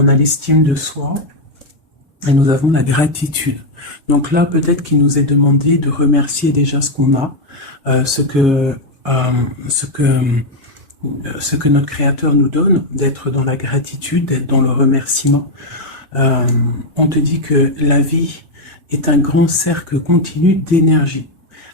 on a l'estime de soi et nous avons la gratitude. Donc là, peut-être qu'il nous est demandé de remercier déjà ce qu'on a, ce que notre Créateur nous donne, d'être dans la gratitude, d'être dans le remerciement. On te dit que la vie est un grand cercle continu d'énergie,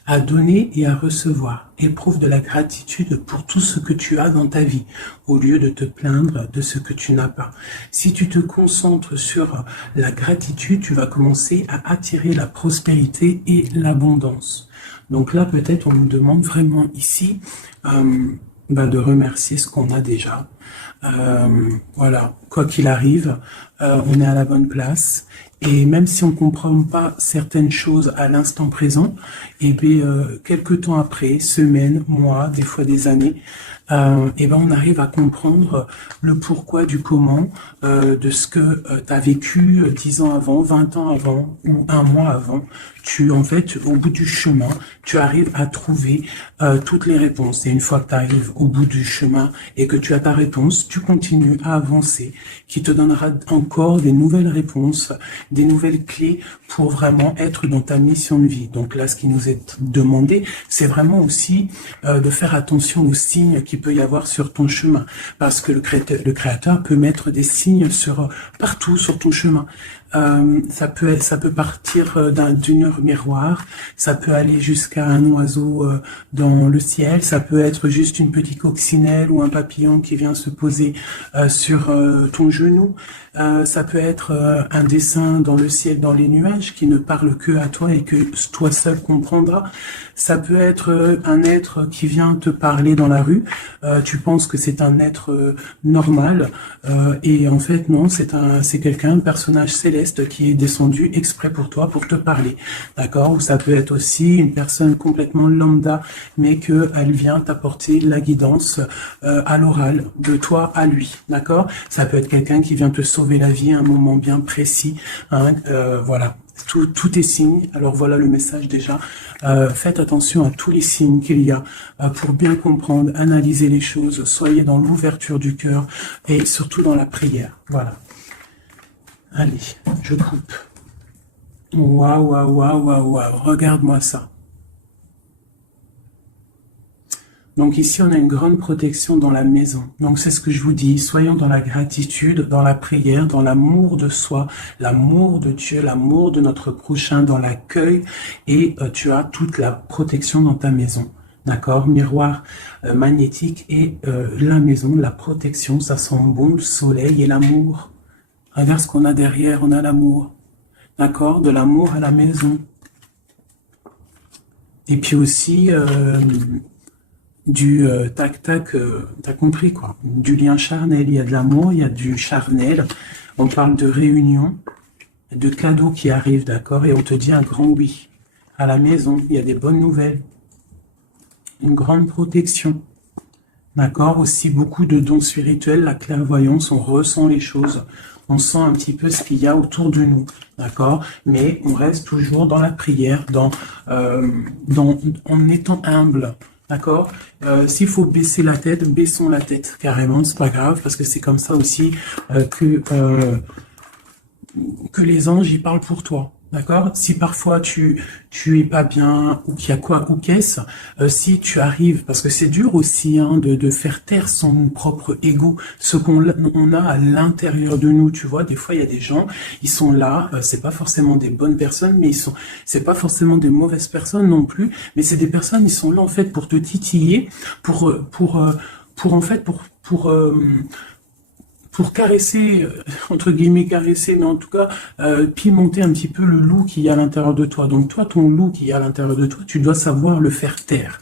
à donner et à recevoir. Éprouve de la gratitude pour tout ce que tu as dans ta vie, au lieu de te plaindre de ce que tu n'as pas. Si tu te concentres sur la gratitude, tu vas commencer à attirer la prospérité et l'abondance. Donc là, peut-être, on nous demande vraiment ici de remercier ce qu'on a déjà. Voilà, quoi qu'il arrive, on est à la bonne place. Et même si on ne comprend pas certaines choses à l'instant présent, et bien, quelques temps après, semaines, mois, des fois des années, et ben on arrive à comprendre le pourquoi du comment de ce que tu as vécu 10 ans avant, 20 ans avant ou un mois avant. En fait, au bout du chemin, tu arrives à trouver toutes les réponses. Et une fois que tu arrives au bout du chemin et que tu as ta réponse, tu continues à avancer, qui te donnera encore des nouvelles réponses, des nouvelles clés pour vraiment être dans ta mission de vie. Donc là, ce qui nous est demandé, c'est vraiment aussi de faire attention aux signes qu'il peut y avoir sur ton chemin. Parce que le créateur peut mettre des signes partout sur ton chemin. Ça peut partir d'une heure miroir, ça peut aller jusqu'à un oiseau dans le ciel, ça peut être juste une petite coccinelle ou un papillon qui vient se poser sur ton genou, ça peut être un dessin dans le ciel, dans les nuages, qui ne parle que à toi et que toi seul comprendras. Ça peut être un être qui vient te parler dans la rue, tu penses que c'est un être normal, et en fait non, c'est quelqu'un, un personnage céleste qui est descendu exprès pour toi, pour te parler, d'accord? Ou ça peut être aussi une personne complètement lambda, mais qu'elle vient t'apporter la guidance à l'oral, de toi à lui, d'accord? Ça peut être quelqu'un qui vient te sauver la vie à un moment bien précis, hein, voilà. Tout est signe. Alors voilà le message déjà. Faites attention à tous les signes qu'il y a pour bien comprendre, analyser les choses. Soyez dans l'ouverture du cœur et surtout dans la prière. Voilà. Allez, je coupe. Waouh, waouh, waouh, waouh, waouh. Regarde-moi ça. Donc ici, on a une grande protection dans la maison. Donc c'est ce que je vous dis, soyons dans la gratitude, dans la prière, dans l'amour de soi, l'amour de Dieu, l'amour de notre prochain, dans l'accueil, et tu as toute la protection dans ta maison. D'accord? Miroir magnétique et la maison, la protection, ça sent bon, le soleil et l'amour. Regarde ce qu'on a derrière, on a l'amour. D'accord? De l'amour à la maison. Et puis aussi... du tac-tac, t'as compris quoi, du lien charnel, il y a de l'amour, il y a du charnel, on parle de réunion, de cadeaux qui arrivent, d'accord, et on te dit un grand oui. À la maison, il y a des bonnes nouvelles, une grande protection, d'accord, aussi beaucoup de dons spirituels, la clairvoyance, on ressent les choses, on sent un petit peu ce qu'il y a autour de nous, d'accord, mais on reste toujours dans la prière, en étant humble. D'accord. S'il faut baisser la tête, baissons la tête carrément, c'est pas grave parce que c'est comme ça aussi que les anges y parlent pour toi. D'accord. Si parfois tu es pas bien ou qu'il y a quoi ou qu'est-ce, si tu arrives, parce que c'est dur aussi hein, de faire taire son propre ego, ce qu'on a à l'intérieur de nous, tu vois. Des fois il y a des gens, ils sont là, c'est pas forcément des bonnes personnes, mais c'est pas forcément des mauvaises personnes non plus, mais c'est des personnes, ils sont là en fait pour te titiller, pour caresser, entre guillemets caresser, mais en tout cas pimenter un petit peu le loup qu'il y a à l'intérieur de toi. Donc toi, ton loup qui est à l'intérieur de toi, tu dois savoir le faire taire.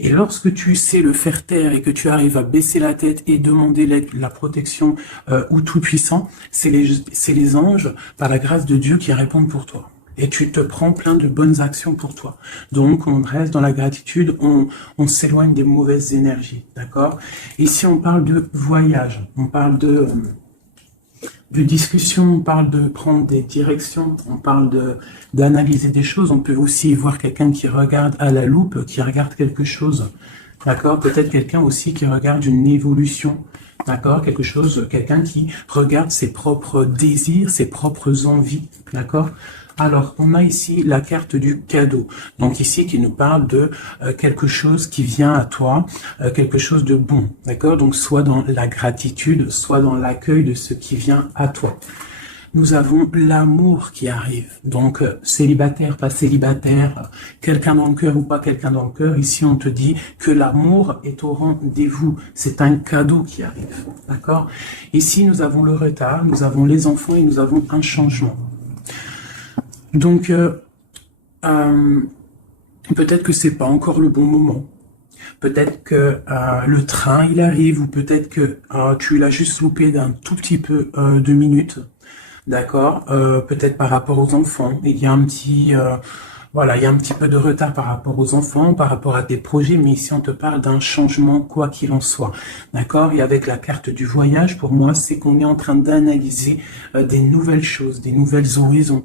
Et lorsque tu sais le faire taire et que tu arrives à baisser la tête et demander la protection au Tout-Puissant, c'est les anges, par la grâce de Dieu, qui répondent pour toi. Et tu te prends plein de bonnes actions pour toi. Donc, on reste dans la gratitude, on s'éloigne des mauvaises énergies, d'accord? Ici, on parle de voyage, on parle de discussion, on parle de prendre des directions, on parle d'analyser des choses. On peut aussi voir quelqu'un qui regarde à la loupe, qui regarde quelque chose, d'accord? Peut-être quelqu'un aussi qui regarde une évolution, D'accord? Quelque chose, quelqu'un qui regarde ses propres désirs, ses propres envies. D'accord? Alors, on a ici la carte du cadeau. Donc ici, qui nous parle de quelque chose qui vient à toi, quelque chose de bon. D'accord? Donc, soit dans la gratitude, soit dans l'accueil de ce qui vient à toi. Nous avons l'amour qui arrive. Donc, célibataire, pas célibataire, quelqu'un dans le cœur ou pas quelqu'un dans le cœur. Ici, on te dit que l'amour est au rendez-vous. C'est un cadeau qui arrive. D'accord? Ici, nous avons le retard, nous avons les enfants et nous avons un changement. Donc, peut-être que c'est pas encore le bon moment. Peut-être que le train, il arrive, ou peut-être que tu l'as juste loupé d'un tout petit peu de minutes. D'accord, peut-être par rapport aux enfants, il y a un petit, voilà, il y a un petit peu de retard par rapport aux enfants, par rapport à des projets, mais ici on te parle d'un changement quoi qu'il en soit, d'accord. Et avec la carte du voyage, pour moi, c'est qu'on est en train d'analyser des nouvelles choses, des nouvelles horizons,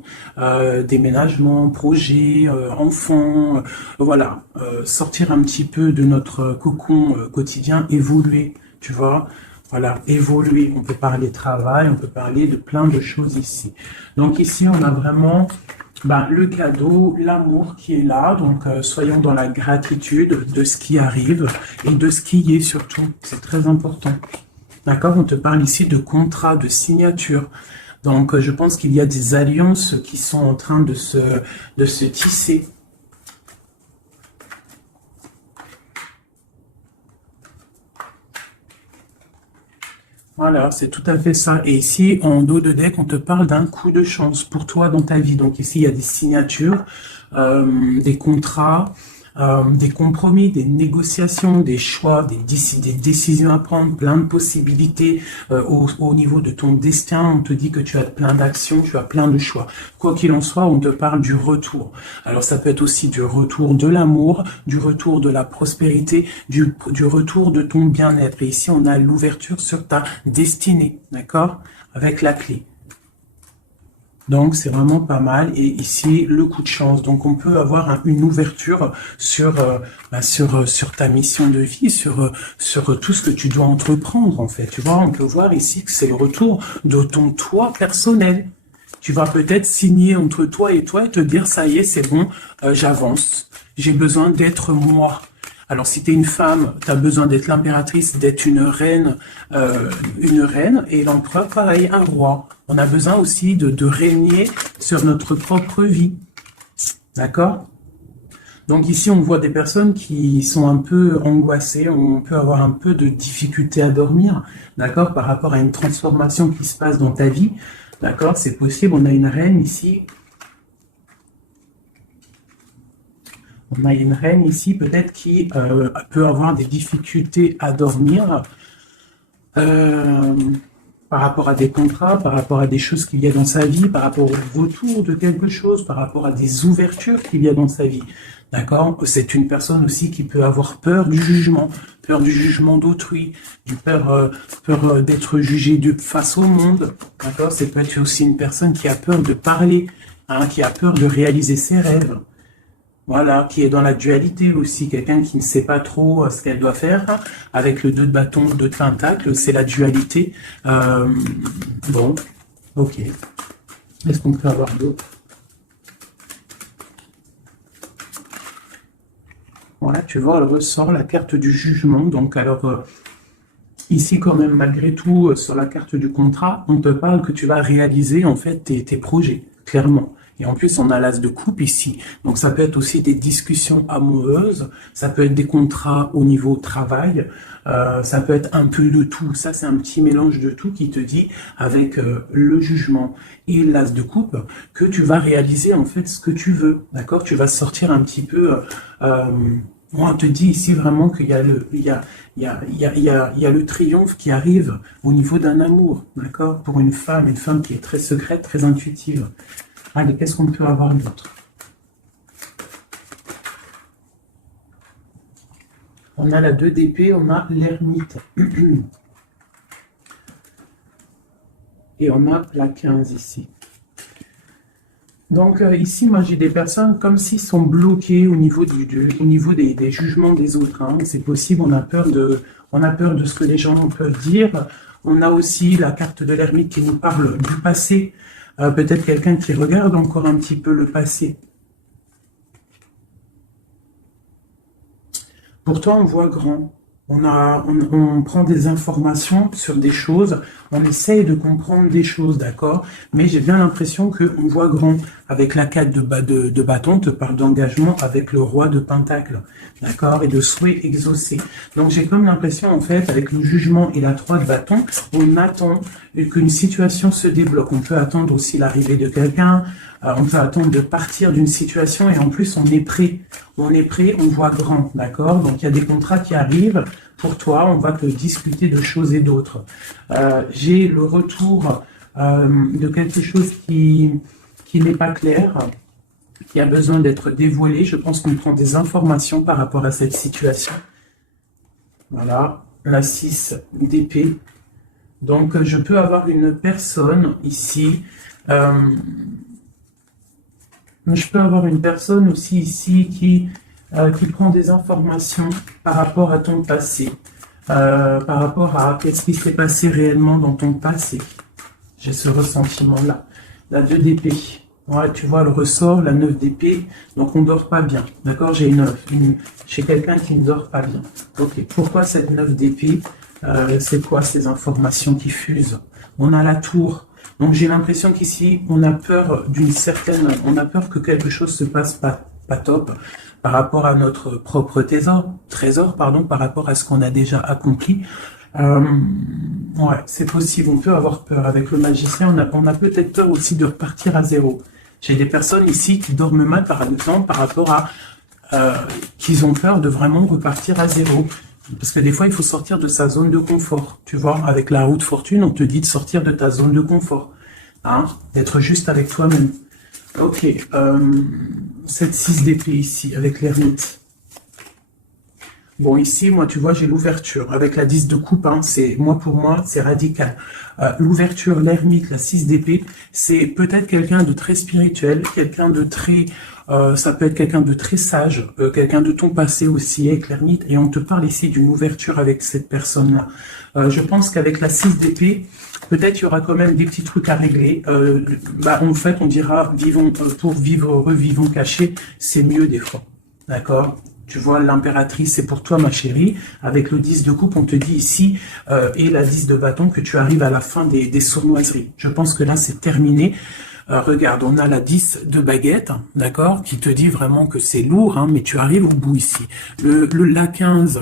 déménagement, projets, enfants, voilà, sortir un petit peu de notre cocon quotidien, évoluer, tu vois. Voilà, évoluer, on peut parler travail, on peut parler de plein de choses ici. Donc ici, on a vraiment le cadeau, l'amour qui est là. Donc soyons dans la gratitude de ce qui arrive et de ce qui est surtout. C'est très important. D'accord? On te parle ici de contrat, de signature. Donc je pense qu'il y a des alliances qui sont en train de se tisser. Voilà, c'est tout à fait ça. Et ici, en dos de deck, on te parle d'un coup de chance pour toi dans ta vie. Donc ici, il y a des signatures, des contrats, des compromis, des négociations, des choix, des décisions à prendre, plein de possibilités au niveau de ton destin. On te dit que tu as plein d'actions, tu as plein de choix. Quoi qu'il en soit, on te parle du retour. Alors ça peut être aussi du retour de l'amour, du retour de la prospérité, du retour de ton bien-être. Et ici, on a l'ouverture sur ta destinée, d'accord? Avec la clé. Donc, c'est vraiment pas mal. Et ici, le coup de chance. Donc, on peut avoir une ouverture sur ta mission de vie, sur tout ce que tu dois entreprendre, en fait. Tu vois, on peut voir ici que c'est le retour de ton toi personnel. Tu vas peut-être signer entre toi et te dire, ça y est, c'est bon, j'avance. J'ai besoin d'être moi. Alors, si tu es une femme, tu as besoin d'être l'impératrice, d'être une reine, et l'empereur, pareil, un roi. On a besoin aussi de régner sur notre propre vie. D'accord? Donc ici, on voit des personnes qui sont un peu angoissées, on peut avoir un peu de difficulté à dormir, d'accord, par rapport à une transformation qui se passe dans ta vie. D'accord? C'est possible, on a une reine ici. On a une reine ici, peut-être, qui peut avoir des difficultés à dormir par rapport à des contrats, par rapport à des choses qu'il y a dans sa vie, par rapport au retour de quelque chose, par rapport à des ouvertures qu'il y a dans sa vie. D'accord? C'est une personne aussi qui peut avoir peur du jugement d'autrui, peur d'être jugé face au monde. D'accord? C'est peut-être aussi une personne qui a peur de parler, hein, qui a peur de réaliser ses rêves. Voilà, qui est dans la dualité aussi, quelqu'un qui ne sait pas trop ce qu'elle doit faire, avec le 2 de bâton, 2 de pentacle, c'est la dualité. Bon, ok. Est-ce qu'on peut avoir d'autres? Voilà, tu vois, elle ressort la carte du jugement. Donc, alors, ici, quand même, malgré tout, sur la carte du contrat, on te parle que tu vas réaliser, en fait, tes projets, clairement. Et en plus, on a l'as de coupe ici. Donc, ça peut être aussi des discussions amoureuses, ça peut être des contrats au niveau travail, ça peut être un peu de tout. Ça, c'est un petit mélange de tout qui te dit, avec le jugement et l'as de coupe, que tu vas réaliser, en fait, ce que tu veux. D'accord? Tu vas sortir un petit peu... moi, on te dit ici vraiment qu'il y a le triomphe qui arrive au niveau d'un amour. D'accord? Pour une femme qui est très secrète, très intuitive. Allez, qu'est-ce qu'on peut avoir d'autre? On a la 2 d'épée, on a l'ermite. Et on a la 15 ici. Donc ici, moi j'ai des personnes comme s'ils sont bloqués au niveau des jugements des autres. Hein. C'est possible, on a peur On a peur de ce que les gens peuvent dire. On a aussi la carte de l'ermite qui nous parle du passé. Peut-être quelqu'un qui regarde encore un petit peu le passé. Pourtant, on voit grand. On prend des informations sur des choses, on essaye de comprendre des choses, d'accord? Mais j'ai bien l'impression qu'on voit grand. Avec la 4 de bâton, on te parle d'engagement avec le roi de pentacle, d'accord? Et de souhait exaucé. Donc j'ai comme l'impression, en fait, avec le jugement et la 3 de bâton, on attend qu'une situation se débloque. On peut attendre aussi l'arrivée de quelqu'un, on peut attendre de partir d'une situation et en plus on est prêt. On est prêt, on voit grand, d'accord? Donc il y a des contrats qui arrivent pour toi, on va te discuter de choses et d'autres. J'ai le retour de quelque chose qui n'est pas clair, qui a besoin d'être dévoilé. Je pense qu'on prend des informations par rapport à cette situation. Voilà, la 6 d'épée. Donc je peux avoir une personne ici. Je peux avoir une personne aussi ici qui prend des informations par rapport à ton passé, par rapport à qu'est-ce qui s'est passé réellement dans ton passé. J'ai ce ressentiment-là. La 2 d'épée. Ouais, tu vois le ressort, la 9 d'épée. Donc on ne dort pas bien. D'accord? J'ai chez quelqu'un qui ne dort pas bien. Ok. Pourquoi cette 9 d'épée? C'est quoi ces informations qui fusent? On a la tour. Donc j'ai l'impression qu'ici, on a peur on a peur que quelque chose se passe pas top par rapport à notre propre trésor, par rapport à ce qu'on a déjà accompli. Ouais, c'est possible, on peut avoir peur. Avec le magicien, on a peut-être peur aussi de repartir à zéro. J'ai des personnes ici qui dorment mal, par exemple, par rapport à qu'ils ont peur de vraiment repartir à zéro. Parce que des fois, il faut sortir de sa zone de confort. Tu vois, avec la roue de fortune, on te dit de sortir de ta zone de confort. Hein, d'être juste avec toi-même. Ok, cette 6 d'épée ici, avec l'ermite. Bon, ici, moi, tu vois, j'ai l'ouverture. Avec la 10 de coupe, hein, pour moi, c'est radical. L'ouverture, l'ermite, la 6 d'épée, c'est peut-être quelqu'un de très spirituel, quelqu'un de très... ça peut être quelqu'un de très sage, quelqu'un de ton passé aussi, avec l'ermite. Et on te parle ici d'une ouverture avec cette personne-là. Je pense qu'avec la 6 d'épée, peut-être il y aura quand même des petits trucs à régler. En fait, on dira, pour vivre heureux, vivons cachés, c'est mieux des fois. D'accord? Tu vois, l'impératrice, c'est pour toi, ma chérie. Avec le 10 de coupe, on te dit ici, et la 10 de bâton, que tu arrives à la fin des sournoiseries. Je pense que là, c'est terminé. Regarde, on a la 10 de baguette, d'accord, qui te dit vraiment que c'est lourd, hein, mais tu arrives au bout ici. La 15,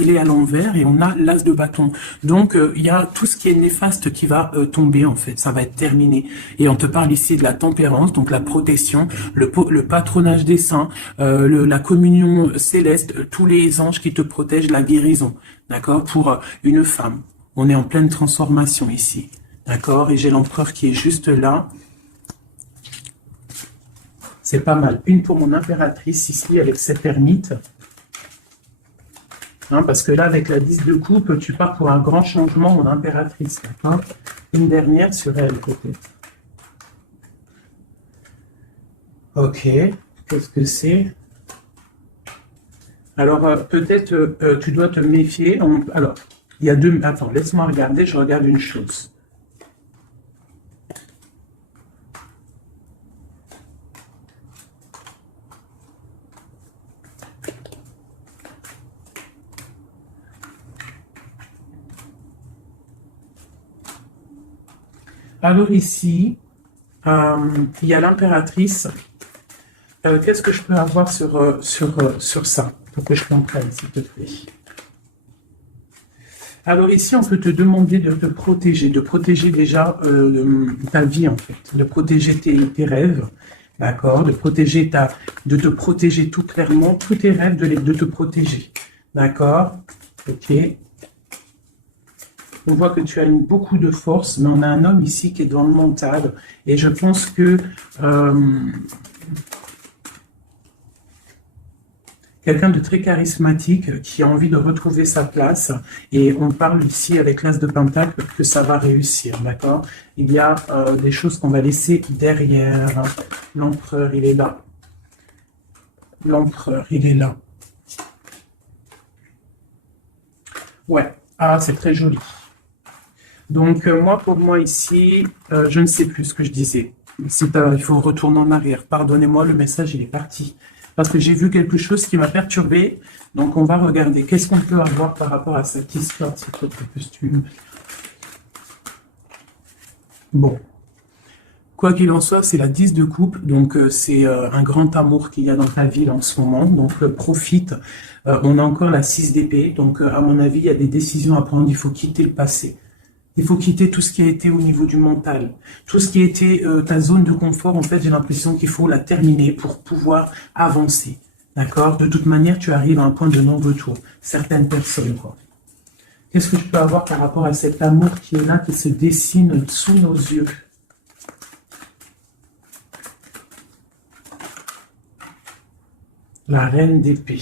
il est à l'envers et on a l'as de bâton. Donc, il y a tout ce qui est néfaste qui va tomber, en fait. Ça va être terminé. Et on te parle ici de la tempérance, donc la protection, le patronage des saints, la communion céleste, tous les anges qui te protègent, la guérison, d'accord, pour une femme. On est en pleine transformation ici, d'accord, et j'ai l'empereur qui est juste là. C'est pas mal. Une pour mon impératrice ici avec cette ermite. Hein, parce que là, avec la 10 de coupe, tu pars pour un grand changement, mon impératrice. Une dernière sur elle, peut-être. Ok. Qu'est-ce que c'est? Alors, peut-être tu dois te méfier. Alors, il y a deux... Attends, laisse-moi regarder. Je regarde une chose. Alors ici, il y a l'impératrice. Qu'est-ce que je peux avoir sur ça, pour que je comprenne, s'il te plaît? Alors ici, on peut te demander de te protéger, déjà ta vie, en fait, de protéger tes rêves, d'accord, de te protéger tout clairement, tous tes rêves, de te protéger, d'accord, ok. On voit que tu as beaucoup de force, mais on a un homme ici qui est dans le mental. Et je pense que quelqu'un de très charismatique qui a envie de retrouver sa place. Et on parle ici avec l'as de pentacle que ça va réussir, d'accord? Il y a des choses qu'on va laisser derrière. L'empereur, il est là. L'empereur, il est là. Ouais. Ah, c'est très joli. Donc, moi, pour moi, ici, je ne sais plus ce que je disais. Il faut retourner en arrière. Pardonnez-moi, le message, il est parti. Parce que j'ai vu quelque chose qui m'a perturbé. Donc, on va regarder. Qu'est-ce qu'on peut avoir par rapport à cette histoire, cette autre costume. Bon. Quoi qu'il en soit, c'est la 10 de coupe, donc c'est un grand amour qu'il y a dans ta vie en ce moment, donc profite. On a encore la 6 d'épée, donc à mon avis, il y a des décisions à prendre, il faut quitter le passé. Il faut quitter tout ce qui a été au niveau du mental. Tout ce qui a été ta zone de confort, en fait, j'ai l'impression qu'il faut la terminer pour pouvoir avancer. D'accord? De toute manière, tu arrives à un point de non-retour. Certaines personnes, quoi. Qu'est-ce que je peux avoir par rapport à cet amour qui est là, qui se dessine sous nos yeux? La reine d'épée.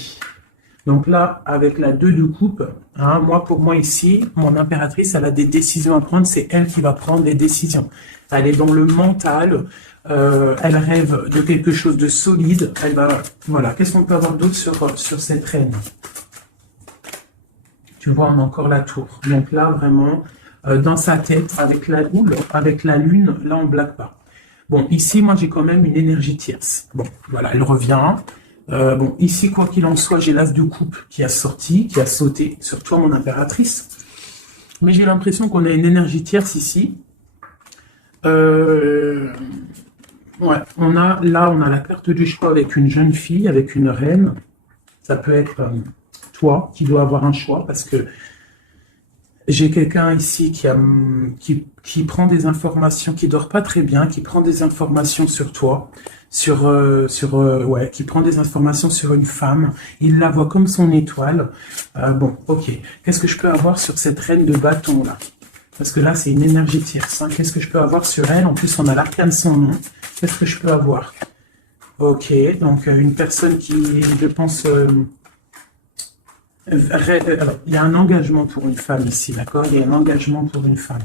Donc là, avec la 2 de coupe, hein, moi, pour moi ici, mon impératrice, elle a des décisions à prendre, c'est elle qui va prendre des décisions. Elle est dans le mental, elle rêve de quelque chose de solide, elle va... Voilà, qu'est-ce qu'on peut avoir d'autre sur cette reine? Tu vois, on a encore la tour. Donc là, vraiment, dans sa tête, avec la boule, avec la lune, là, on ne blague pas. Bon, ici, moi, j'ai quand même une énergie tierce. Bon, voilà, elle revient. Bon, ici, quoi qu'il en soit, j'ai l'as de coupe qui a sorti, qui a sauté sur toi, mon impératrice. Mais j'ai l'impression qu'on a une énergie tierce ici. Ouais, on a la carte du choix avec une jeune fille, avec une reine. Ça peut être toi qui dois avoir un choix parce que j'ai quelqu'un ici qui prend des informations, qui dort pas très bien, qui prend des informations sur toi, qui prend des informations sur une femme. Il la voit comme son étoile. Bon, ok. Qu'est-ce que je peux avoir sur cette reine de bâton là? Parce que là, c'est une énergie tierce. Hein. Qu'est-ce que je peux avoir sur elle? En plus, on a l'arcane sans nom. Qu'est-ce que je peux avoir? Ok, donc une personne qui, je pense... alors, il y a un engagement pour une femme ici, d'accord? Il y a un engagement pour une femme.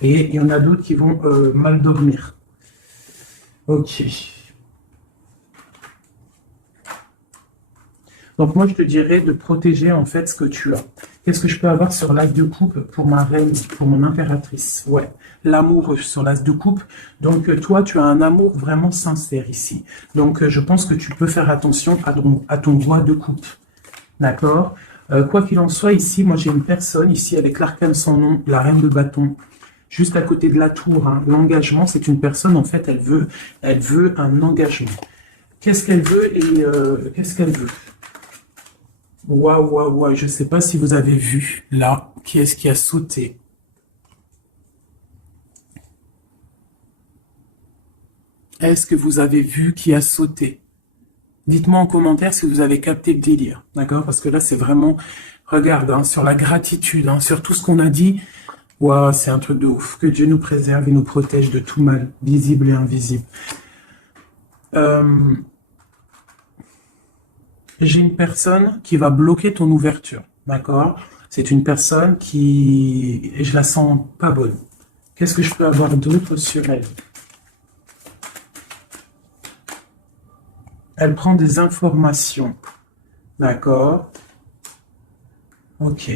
Et il y en a d'autres qui vont mal dormir. Ok. Donc moi, je te dirais de protéger en fait ce que tu as. Qu'est-ce que je peux avoir sur l'as de coupe pour ma reine, pour mon impératrice? Ouais, l'amour sur l'as de coupe. Donc toi, tu as un amour vraiment sincère ici. Donc je pense que tu peux faire attention à ton doigt de coupe. D'accord? Quoi qu'il en soit, ici, moi j'ai une personne, ici avec l'arcane sans nom, la reine de bâton, juste à côté de la tour. Hein. L'engagement, c'est une personne, en fait, elle veut un engagement. Qu'est-ce qu'elle veut et qu'est-ce qu'elle veut? Waouh, waouh, waouh, je ne sais pas si vous avez vu, là, qui est-ce qui a sauté? Est-ce que vous avez vu qui a sauté? Dites-moi en commentaire si vous avez capté le délire, d'accord? Parce que là, c'est vraiment, regarde, hein, sur la gratitude, hein, sur tout ce qu'on a dit, waouh, c'est un truc de ouf. Que Dieu nous préserve et nous protège de tout mal, visible et invisible. J'ai une personne qui va bloquer ton ouverture, d'accord? C'est une personne qui, je la sens pas bonne. Qu'est-ce que je peux avoir d'autre sur elle? Elle prend des informations. D'accord? Ok.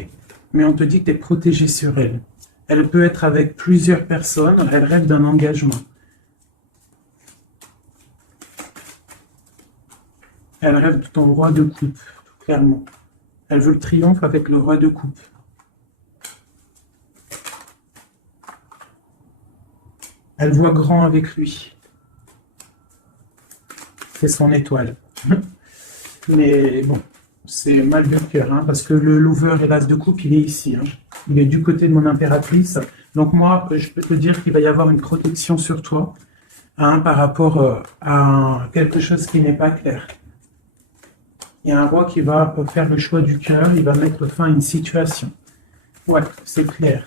Mais on te dit que tu es protégé sur elle. Elle peut être avec plusieurs personnes. Elle rêve d'un engagement. Elle rêve de ton roi de coupe, clairement. Elle veut le triomphe avec le roi de coupe. Elle voit grand avec lui. C'est son étoile. Mais bon, c'est mal de cœur, hein, parce que le lover et l'as de coupe, il est ici. Hein. Il est du côté de mon impératrice. Donc moi, je peux te dire qu'il va y avoir une protection sur toi hein, par rapport à quelque chose qui n'est pas clair. Il y a un roi qui va faire le choix du cœur, il va mettre fin à une situation. Ouais, c'est clair.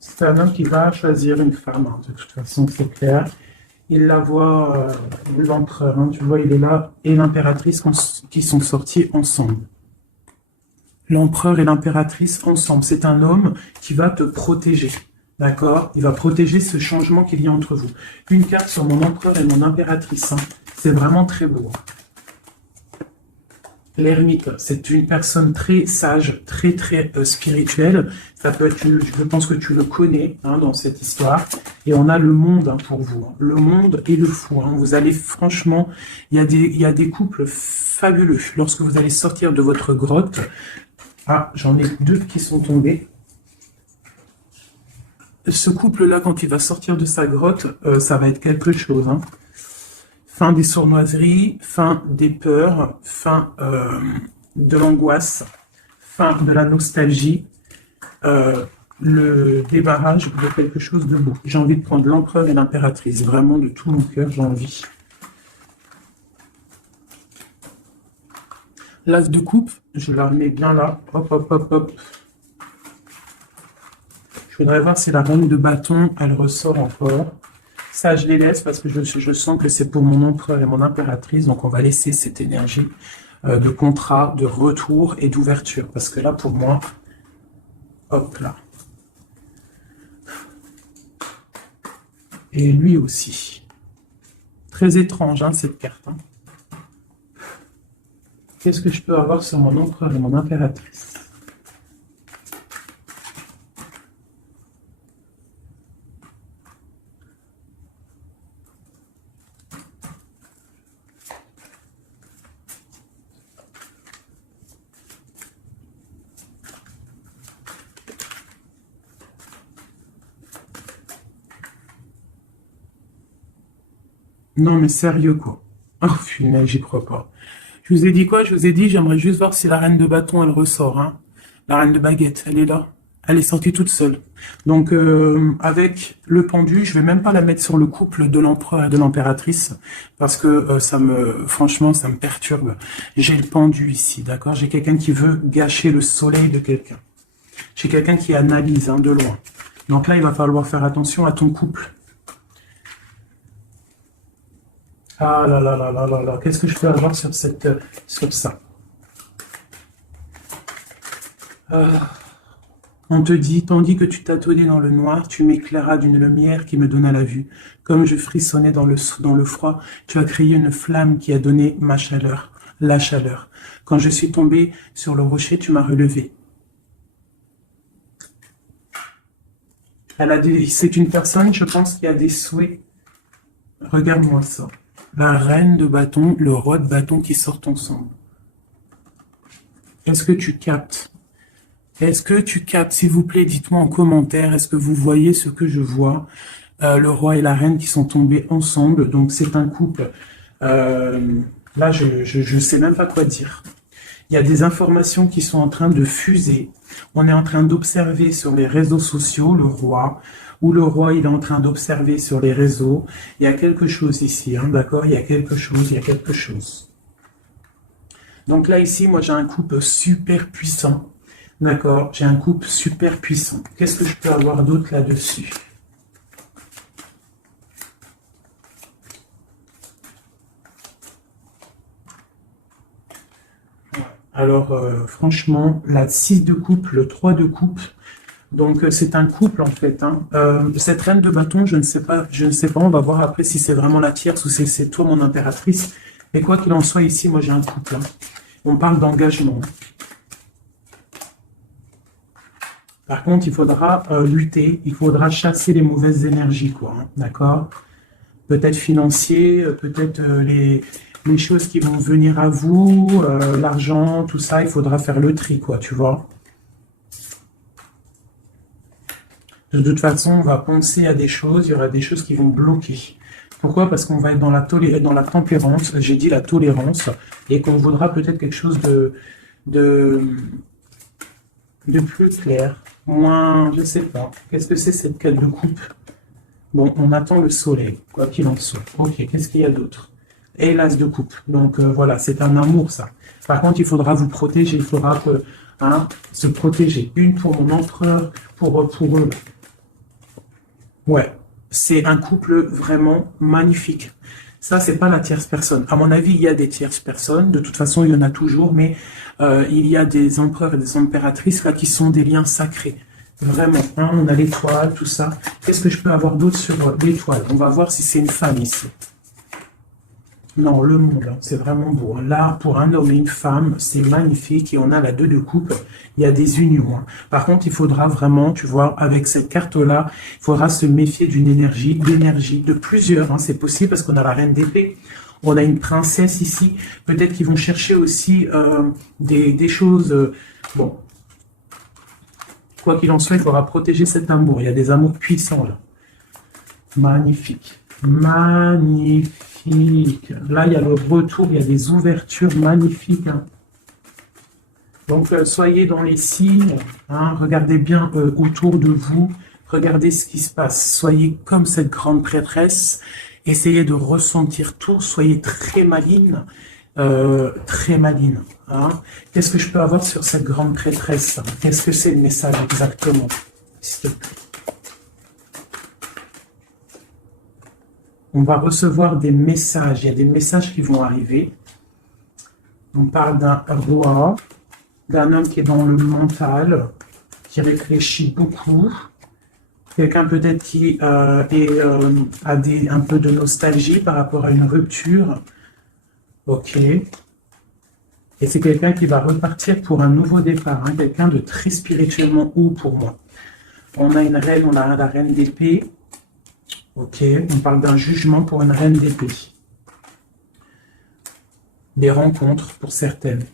C'est un homme qui va choisir une femme, hein, de toute façon, c'est clair. Il la voit, l'empereur, hein, tu vois, il est là, et l'impératrice qui sont sortis ensemble. L'empereur et l'impératrice ensemble. C'est un homme qui va te protéger. D'accord? Il va protéger ce changement qu'il y a entre vous. Une carte sur mon empereur et mon impératrice. Hein. C'est vraiment très beau. L'ermite, c'est une personne très sage, très spirituelle. Ça peut être, je pense que tu le connais hein, dans cette histoire. Et on a le monde hein, pour vous. Hein. Le monde et le fou. Hein. Vous allez franchement, il y a des couples fabuleux. Lorsque vous allez sortir de votre grotte, ah, j'en ai deux qui sont tombés. Ce couple-là, quand il va sortir de sa grotte, ça va être quelque chose. Hein. Fin des sournoiseries, fin des peurs, fin de l'angoisse, fin de la nostalgie, le débarrage de quelque chose de beau. J'ai envie de prendre l'empereur et l'impératrice, vraiment de tout mon cœur, j'ai envie. L'as de coupe, je la remets bien là, hop, hop, hop, hop. Je voudrais voir si la reine de bâton, elle ressort encore. Ça, je les laisse parce que je sens que c'est pour mon empereur et mon impératrice. Donc, on va laisser cette énergie de contrat, de retour et d'ouverture. Parce que là, pour moi, hop là. Et lui aussi. Très étrange, hein, cette carte. Hein. Qu'est-ce que je peux avoir sur mon empereur et mon impératrice? Non, mais sérieux, quoi. Oh, punaise, j'y crois pas. Je vous ai dit quoi? Je vous ai dit, j'aimerais juste voir si la reine de bâton, elle ressort. Hein. La reine de baguette, elle est là. Elle est sortie toute seule. Donc, avec le pendu, je vais même pas la mettre sur le couple de l'empereur et de l'impératrice, parce que franchement, ça me perturbe. J'ai le pendu ici, d'accord? J'ai quelqu'un qui veut gâcher le soleil de quelqu'un. J'ai quelqu'un qui analyse hein, de loin. Donc là, il va falloir faire attention à ton couple. Ah là là là là là là, qu'est-ce que je peux avoir sur sur ça? On te dit, tandis que tu tâtonnais dans le noir, tu m'éclairas d'une lumière qui me donna la vue. Comme je frissonnais dans le froid, tu as créé une flamme qui a donné ma chaleur, la chaleur. Quand je suis tombé sur le rocher, tu m'as relevé. C'est une personne, je pense, qui a des souhaits. Regarde-moi ça. La reine de bâton, le roi de bâton qui sortent ensemble. Est-ce que tu captes? Est-ce que tu captes? S'il vous plaît, dites-moi en commentaire, est-ce que vous voyez ce que je vois? Le roi et la reine qui sont tombés ensemble, donc c'est un couple. Là, je sais même pas quoi dire. Il y a des informations qui sont en train de fuser. On est en train d'observer sur les réseaux sociaux le roi, ou le roi il est en train d'observer sur les réseaux. Il y a quelque chose ici, hein, d'accord? Il y a quelque chose, il y a quelque chose. Donc là, ici, moi, j'ai un couple super puissant. D'accord? J'ai un couple super puissant. Qu'est-ce que je peux avoir d'autre là-dessus? Alors, franchement, la 6 de coupe, le 3 de coupe, donc c'est un couple en fait. Hein. Cette reine de bâton, je ne sais pas, on va voir après si c'est vraiment la tierce ou si c'est toi mon impératrice. Mais quoi qu'il en soit, ici, moi j'ai un couple. Hein. On parle d'engagement. Par contre, il faudra lutter, il faudra chasser les mauvaises énergies, quoi. Hein, d'accord? Peut-être financier, peut-être les choses qui vont venir à vous, l'argent, tout ça, il faudra faire le tri, quoi, tu vois. De toute façon, on va penser à des choses, il y aura des choses qui vont bloquer. Pourquoi? Parce qu'on va être dans la tempérance, j'ai dit la tolérance, et qu'on voudra peut-être quelque chose de plus clair, moins, je sais pas. Qu'est-ce que c'est cette carte de coupe? Bon, on attend le soleil, quoi qu'il en soit. Ok, qu'est-ce qu'il y a d'autre? Et l'as de coupe. Donc voilà, c'est un amour ça. Par contre, il faudra vous protéger, il faudra se protéger. Une pour mon empereur, pour eux. Ouais, c'est un couple vraiment magnifique. Ça, c'est pas la tierce personne. À mon avis, il y a des tierces personnes. De toute façon, il y en a toujours, mais il y a des empereurs et des impératrices là qui sont des liens sacrés. Vraiment, hein, on a l'étoile, tout ça. Qu'est-ce que je peux avoir d'autre sur l'étoile? On va voir si c'est une femme ici. Non, le monde, hein, c'est vraiment beau. Là, pour un homme et une femme, c'est magnifique. Et on a la 2 de coupe. Il y a des unions. Hein. Par contre, il faudra vraiment, tu vois, avec cette carte-là, il faudra se méfier d'une énergie, de plusieurs. Hein, c'est possible parce qu'on a la reine d'épée. On a une princesse ici. Peut-être qu'ils vont chercher aussi des choses... bon, quoi qu'il en soit, il faudra protéger cet amour. Il y a des amours puissants là. Magnifique. Magnifique. Là, il y a le retour, il y a des ouvertures magnifiques. Hein. Donc, soyez dans les signes. Hein, regardez bien autour de vous. Regardez ce qui se passe. Soyez comme cette grande prêtresse. Essayez de ressentir tout. Soyez très maligne. Très maligne. Hein. Qu'est-ce que je peux avoir sur cette grande prêtresse? Qu'est-ce que c'est le message exactement? S'il te plaît. On va recevoir des messages. Il y a des messages qui vont arriver. On parle d'un roi, d'un homme qui est dans le mental, qui réfléchit beaucoup. Quelqu'un peut-être qui a un peu de nostalgie par rapport à une rupture. Ok. Et c'est quelqu'un qui va repartir pour un nouveau départ. Hein, quelqu'un de très spirituellement haut pour moi. On a une reine, on a la reine d'épée. Ok, on parle d'un jugement pour une reine d'épée. Des rencontres pour certaines.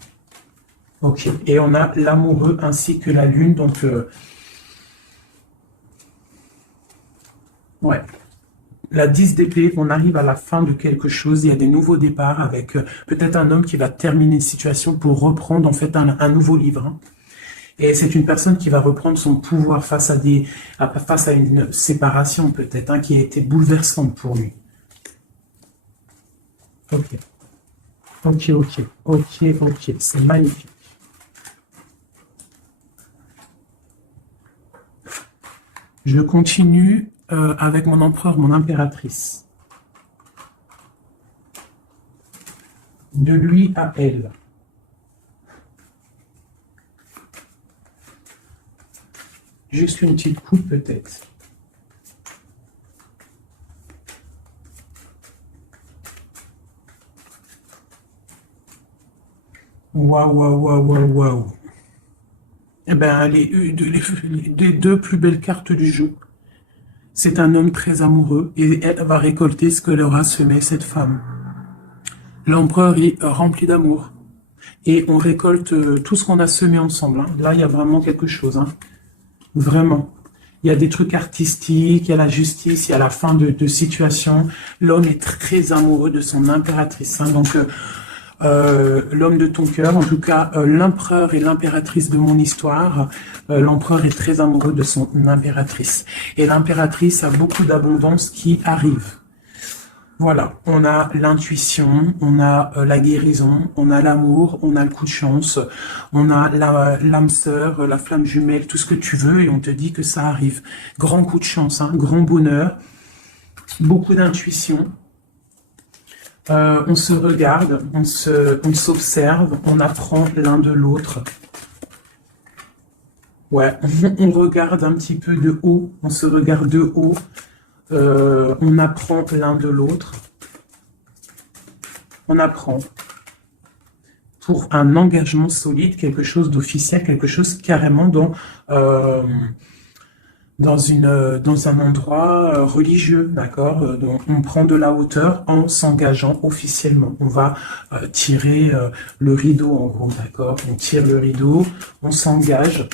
Ok, et on a l'amoureux ainsi que la lune, donc... ouais. La 10 d'épée, on arrive à la fin de quelque chose, il y a des nouveaux départs avec peut-être un homme qui va terminer une situation pour reprendre en fait un nouveau livre. Hein. Et c'est une personne qui va reprendre son pouvoir face à une séparation peut-être, hein, qui a été bouleversante pour lui. Ok. Ok. C'est magnifique. Je continue avec mon empereur, mon impératrice. De lui à elle. Juste une petite coupe peut-être. Waouh. Eh bien, les 2 plus belles cartes du jeu. C'est un homme très amoureux et elle va récolter ce que leur a semé cette femme. L'empereur est rempli d'amour. Et on récolte tout ce qu'on a semé ensemble. Hein. Là, il y a vraiment quelque chose. Hein. Vraiment. Il y a des trucs artistiques, il y a la justice, il y a la fin de situation. L'homme est très amoureux de son impératrice. Hein. Donc, l'homme de ton cœur, en tout cas, l'empereur et l'impératrice de mon histoire. L'empereur est très amoureux de son impératrice. Et l'impératrice a beaucoup d'abondance qui arrive. Voilà, on a l'intuition, on a la guérison, on a l'amour, on a le coup de chance, on a l'âme sœur, la flamme jumelle, tout ce que tu veux, et on te dit que ça arrive. Grand coup de chance, hein, grand bonheur, beaucoup d'intuition. On se regarde, on s'observe, on apprend l'un de l'autre. Ouais, on regarde un petit peu de haut, on se regarde de haut. On apprend l'un de l'autre. On apprend pour un engagement solide, quelque chose d'officiel, quelque chose carrément dans un endroit religieux, d'accord. Donc on prend de la hauteur en s'engageant officiellement. On va tirer le rideau en gros, d'accord. On tire le rideau, on s'engage.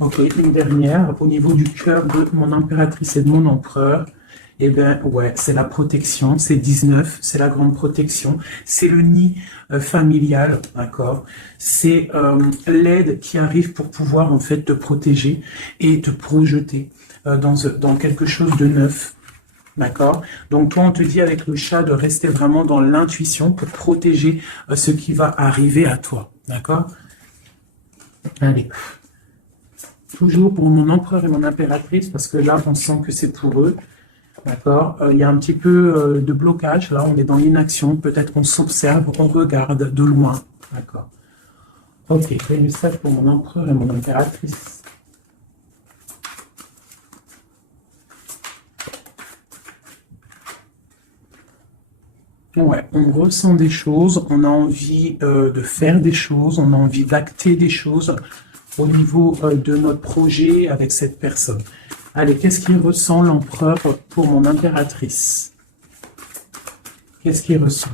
Ok, une dernière, au niveau du cœur de mon impératrice et de mon empereur, eh bien, ouais, c'est la protection, c'est 19, c'est la grande protection, c'est le nid familial, d'accord. C'est l'aide qui arrive pour pouvoir, en fait, te protéger et te projeter dans quelque chose de neuf, d'accord. Donc, toi, on te dit avec le chat de rester vraiment dans l'intuition pour protéger ce qui va arriver à toi, d'accord. Allez. Toujours pour mon empereur et mon impératrice, parce que là, on sent que c'est pour eux. D'accord. Il y a un petit peu de blocage. Là, on est dans l'inaction. Peut-être qu'on s'observe, on regarde de loin. D'accord. Ok, le message pour mon empereur et mon impératrice. Ouais, on ressent des choses, on a envie de faire des choses, on a envie d'acter des choses au niveau de notre projet avec cette personne. Allez, qu'est-ce qu'il ressent l'empereur pour mon impératrice? Qu'est-ce qu'il ressent?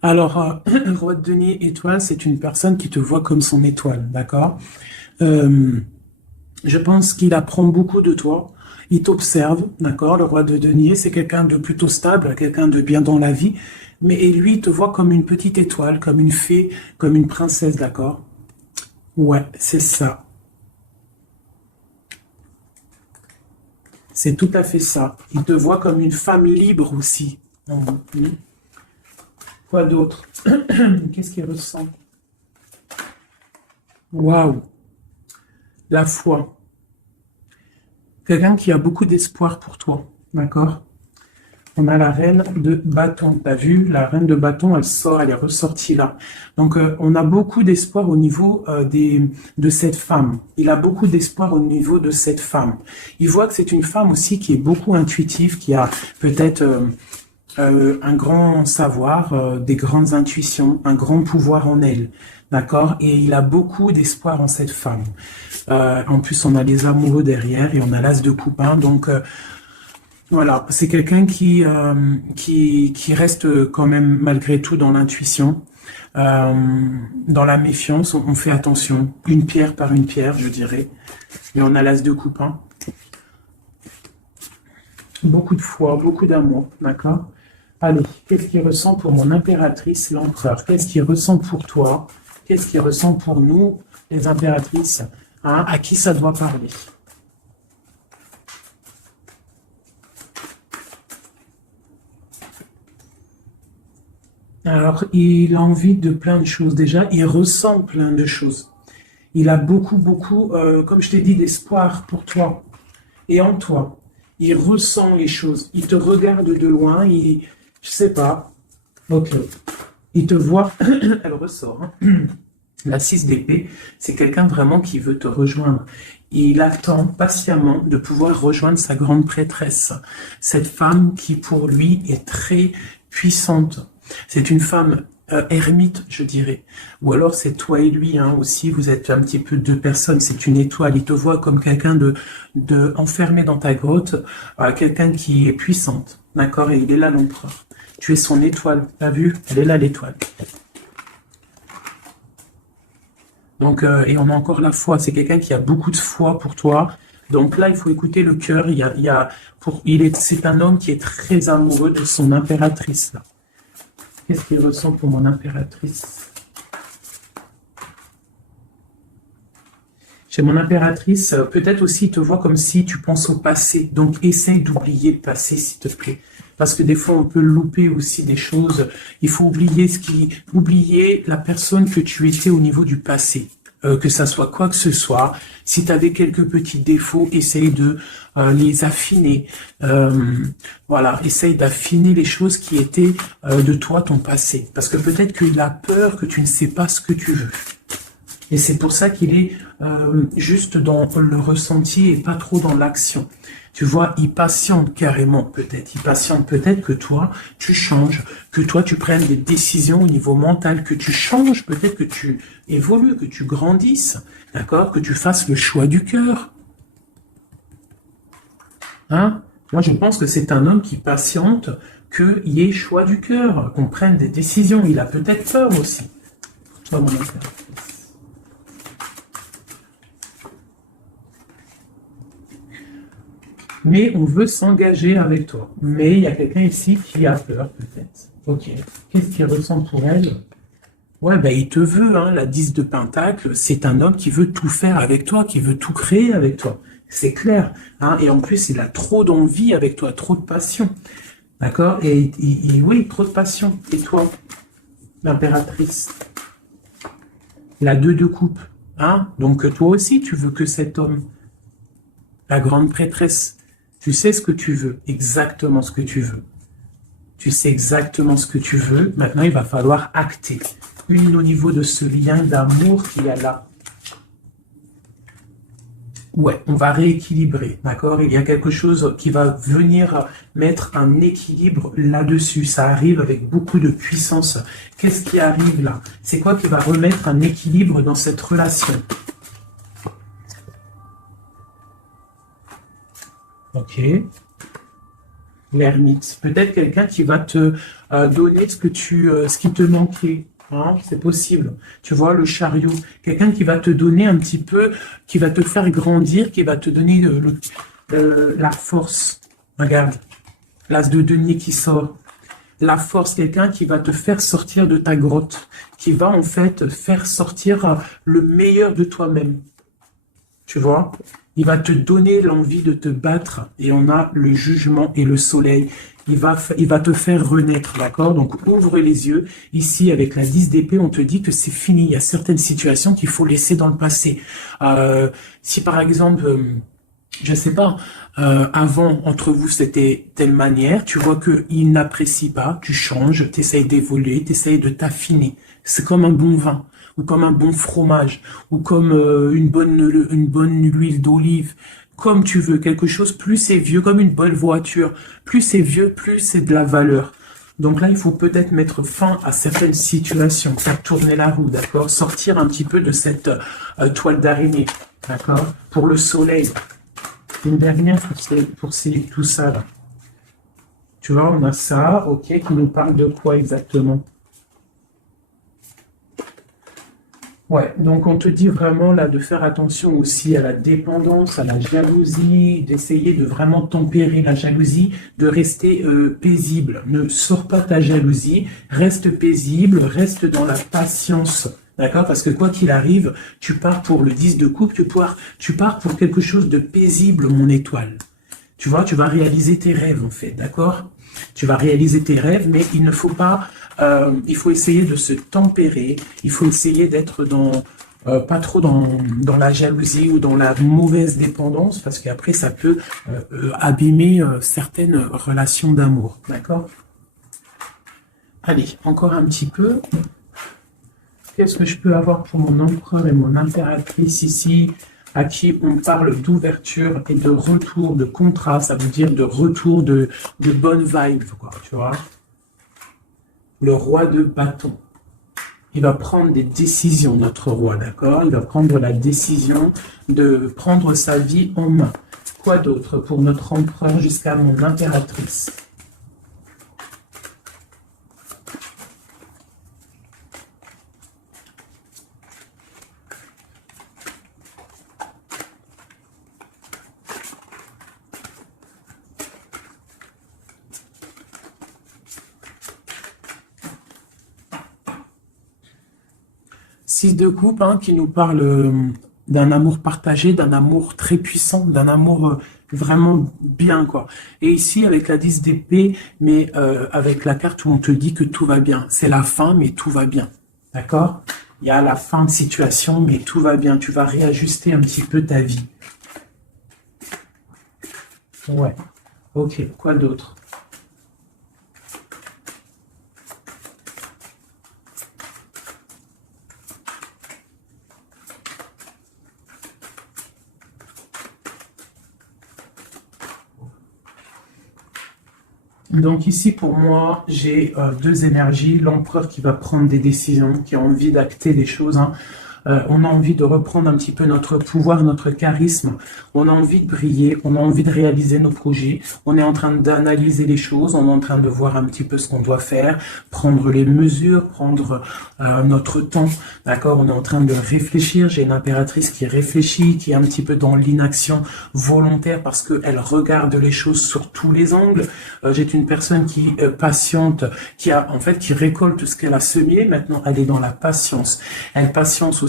Alors, Roi de denier étoile, c'est une personne qui te voit comme son étoile, d'accord? Je pense qu'il apprend beaucoup de toi. Il t'observe, d'accord? Le roi de denier, c'est quelqu'un de plutôt stable, quelqu'un de bien dans la vie. Mais et lui, il te voit comme une petite étoile, comme une fée, comme une princesse, d'accord? Ouais, c'est ça. C'est tout à fait ça. Il te voit comme une femme libre aussi. Mhm. Quoi d'autre? Qu'est-ce qu'il ressent? Waouh! La foi. Quelqu'un qui a beaucoup d'espoir pour toi, d'accord? On a la reine de bâton. T'as vu, la reine de bâton, elle sort, elle est ressortie là. Donc, on a beaucoup d'espoir au niveau de cette femme. Il a beaucoup d'espoir au niveau de cette femme. Il voit que c'est une femme aussi qui est beaucoup intuitive, qui a peut-être un grand savoir, des grandes intuitions, un grand pouvoir en elle. D'accord? Et il a beaucoup d'espoir en cette femme. En plus, on a les amoureux derrière et on a l'as de coupe. Donc, voilà, c'est quelqu'un qui reste quand même malgré tout dans l'intuition, dans la méfiance. On fait attention, une pierre par une pierre, je dirais. Et on a l'as de coupe. Beaucoup de foi, beaucoup d'amour, d'accord? Allez, qu'est-ce qu'il ressent pour mon impératrice, l'empereur? Qu'est-ce qu'il ressent pour toi? Qu'est-ce qu'il ressent pour nous, les impératrices? À qui ça doit parler? Alors, il a envie de plein de choses. Déjà, il ressent plein de choses. Il a beaucoup, beaucoup, comme je t'ai dit, d'espoir pour toi et en toi. Il ressent les choses. Il te regarde de loin. Je sais pas. Ok. Il te voit. Elle ressort. La 6 d'épée, c'est quelqu'un vraiment qui veut te rejoindre. Il attend patiemment de pouvoir rejoindre sa grande prêtresse. Cette femme qui, pour lui, est très puissante. C'est une femme ermite, je dirais. Ou alors c'est toi et lui aussi, vous êtes un petit peu deux personnes, c'est une étoile. Il te voit comme quelqu'un de enfermé dans ta grotte, quelqu'un qui est puissante, d'accord? Et il est là l'empereur. Tu es son étoile, t'as vu? Elle est là l'étoile. Donc, et on a encore la foi. C'est quelqu'un qui a beaucoup de foi pour toi. Donc là, il faut écouter le cœur. C'est un homme qui est très amoureux de son impératrice. Là. Qu'est-ce qu'il ressent pour mon impératrice? Chez mon impératrice, peut-être aussi, il te voit comme si tu penses au passé. Donc, essaye d'oublier le passé, s'il te plaît. Parce que des fois, on peut louper aussi des choses. Il faut oublier la personne que tu étais au niveau du passé. Que ça soit quoi que ce soit. Si tu avais quelques petits défauts, essaye de les affiner. Voilà, essaye d'affiner les choses qui étaient de toi, ton passé. Parce que peut-être qu'il a peur que tu ne sais pas ce que tu veux. Et c'est pour ça qu'il est juste dans le ressenti et pas trop dans l'action. Tu vois, il patiente carrément peut-être. Il patiente peut-être que toi, tu changes, que toi, tu prennes des décisions au niveau mental, que tu changes, peut-être que tu évolues, que tu grandisses, d'accord? Que tu fasses le choix du cœur. Moi, je pense que c'est un homme qui patiente qu'il y ait choix du cœur, qu'on prenne des décisions. Il a peut-être peur aussi. Oh, mon impératrice. Mais on veut s'engager avec toi. Mais il y a quelqu'un ici qui a peur, peut-être. Ok. Qu'est-ce qu'il ressent pour elle? Ouais, ben il te veut, la 10 de Pentacle, c'est un homme qui veut tout faire avec toi, qui veut tout créer avec toi. C'est clair. Et en plus, il a trop d'envie avec toi, trop de passion. D'accord? Et oui, trop de passion. Et toi, l'impératrice? La 2 de coupe. Donc toi aussi, tu veux que cet homme, la grande prêtresse, tu sais ce que tu veux, exactement ce que tu veux. Tu sais exactement ce que tu veux. Maintenant, il va falloir acter. une au niveau de ce lien d'amour qu'il y a là. Ouais, on va rééquilibrer, d'accord? Il y a quelque chose qui va venir mettre un équilibre là-dessus. Ça arrive avec beaucoup de puissance. Qu'est-ce qui arrive là? C'est quoi qui va remettre un équilibre dans cette relation? Ok. L'ermite. Peut-être quelqu'un qui va te donner ce qui te manquait. Hein, c'est possible. Tu vois, le chariot. Quelqu'un qui va te donner un petit peu, qui va te faire grandir, qui va te donner la force. Regarde, l'as de denier qui sort. La force, quelqu'un qui va te faire sortir de ta grotte, qui va en fait faire sortir le meilleur de toi-même. Tu vois? Il va te donner l'envie de te battre et on a le jugement et le soleil. Il va te faire renaître, d'accord? Donc, ouvre les yeux. Ici, avec la 10 d'épée, on te dit que c'est fini. Il y a certaines situations qu'il faut laisser dans le passé. Si par exemple, je sais pas, avant, entre vous, c'était telle manière, tu vois qu'il n'apprécie pas, tu changes, tu essayes d'évoluer, tu essayes de t'affiner. C'est comme un bon vin, ou comme un bon fromage, ou comme une bonne huile d'olive, comme tu veux, quelque chose, plus c'est vieux, comme une bonne voiture, plus c'est vieux, plus c'est de la valeur. Donc là, il faut peut-être mettre fin à certaines situations, faire tourner la roue, d'accord? Sortir un petit peu de cette toile d'araignée, d'accord? Pour le soleil. Une dernière pour tout ça, là. Tu vois, on a ça, ok, qui nous parle de quoi exactement? Ouais, donc on te dit vraiment là de faire attention aussi à la dépendance, à la jalousie, d'essayer de vraiment tempérer la jalousie, de rester paisible. Ne sors pas ta jalousie, reste paisible, reste dans la patience. D'accord? Parce que quoi qu'il arrive, tu pars pour le 10 de coupe, tu pars pour quelque chose de paisible, mon étoile. Tu vois, tu vas réaliser tes rêves en fait, d'accord? Tu vas réaliser tes rêves, mais il ne faut pas, il faut essayer de se tempérer, il faut essayer d'être pas trop dans la jalousie ou dans la mauvaise dépendance, parce qu'après ça peut abîmer certaines relations d'amour, d'accord? Allez, encore un petit peu. Qu'est-ce que je peux avoir pour mon empereur et mon impératrice ici, à qui on parle d'ouverture et de retour, de contrat, ça veut dire de retour de bonne vibe, quoi, tu vois. Le roi de bâton. Il va prendre des décisions, notre roi, d'accord? Il va prendre la décision de prendre sa vie en main. Quoi d'autre pour notre empereur jusqu'à mon impératrice? Six de coupe, hein, qui nous parle d'un amour partagé, d'un amour très puissant, d'un amour vraiment bien, quoi. Et ici, avec la 10 d'épée, mais avec la carte où on te dit que tout va bien. C'est la fin, mais tout va bien. D'accord? Il y a la fin de situation, mais tout va bien. Tu vas réajuster un petit peu ta vie. Ouais. Ok, quoi d'autre? Donc ici, pour moi, j'ai deux énergies. L'empereur qui va prendre des décisions, qui a envie d'acter des choses, hein. On a envie de reprendre un petit peu notre pouvoir, notre charisme. On a envie de briller, on a envie de réaliser nos projets. On est en train d'analyser les choses, on est en train de voir un petit peu ce qu'on doit faire, prendre les mesures, prendre notre temps. D'accord? On est en train de réfléchir. J'ai une impératrice qui réfléchit, qui est un petit peu dans l'inaction volontaire parce qu'elle regarde les choses sur tous les angles. J'ai une personne qui patiente, qui récolte ce qu'elle a semé. Maintenant, elle est dans la patience. Elle patiente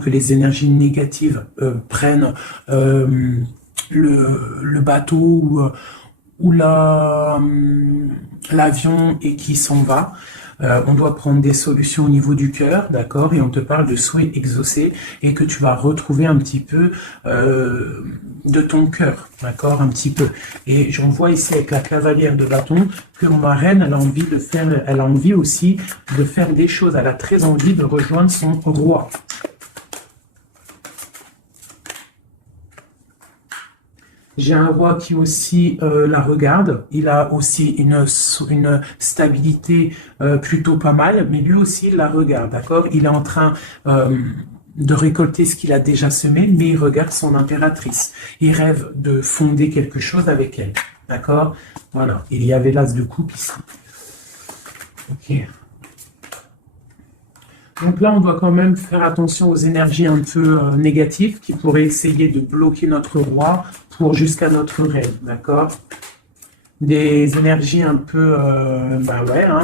que les énergies négatives prennent le bateau ou l'avion et qui s'en va. on doit prendre des solutions au niveau du cœur, d'accord, et on te parle de souhaits exaucés et que tu vas retrouver un petit peu de ton cœur, d'accord, un petit peu. Et j'en vois ici avec la cavalière de bâton que ma reine, elle a envie aussi de faire des choses, elle a très envie de rejoindre son roi. J'ai un roi qui aussi la regarde, il a aussi une stabilité plutôt pas mal, mais lui aussi il la regarde, d'accord? Il est en train de récolter ce qu'il a déjà semé, mais il regarde son impératrice. Il rêve de fonder quelque chose avec elle, d'accord? Voilà, il y avait l'as de coupe ici. Ok. Donc là, on doit quand même faire attention aux énergies un peu négatives qui pourraient essayer de bloquer notre roi pour jusqu'à notre reine, d'accord? Des énergies un peu,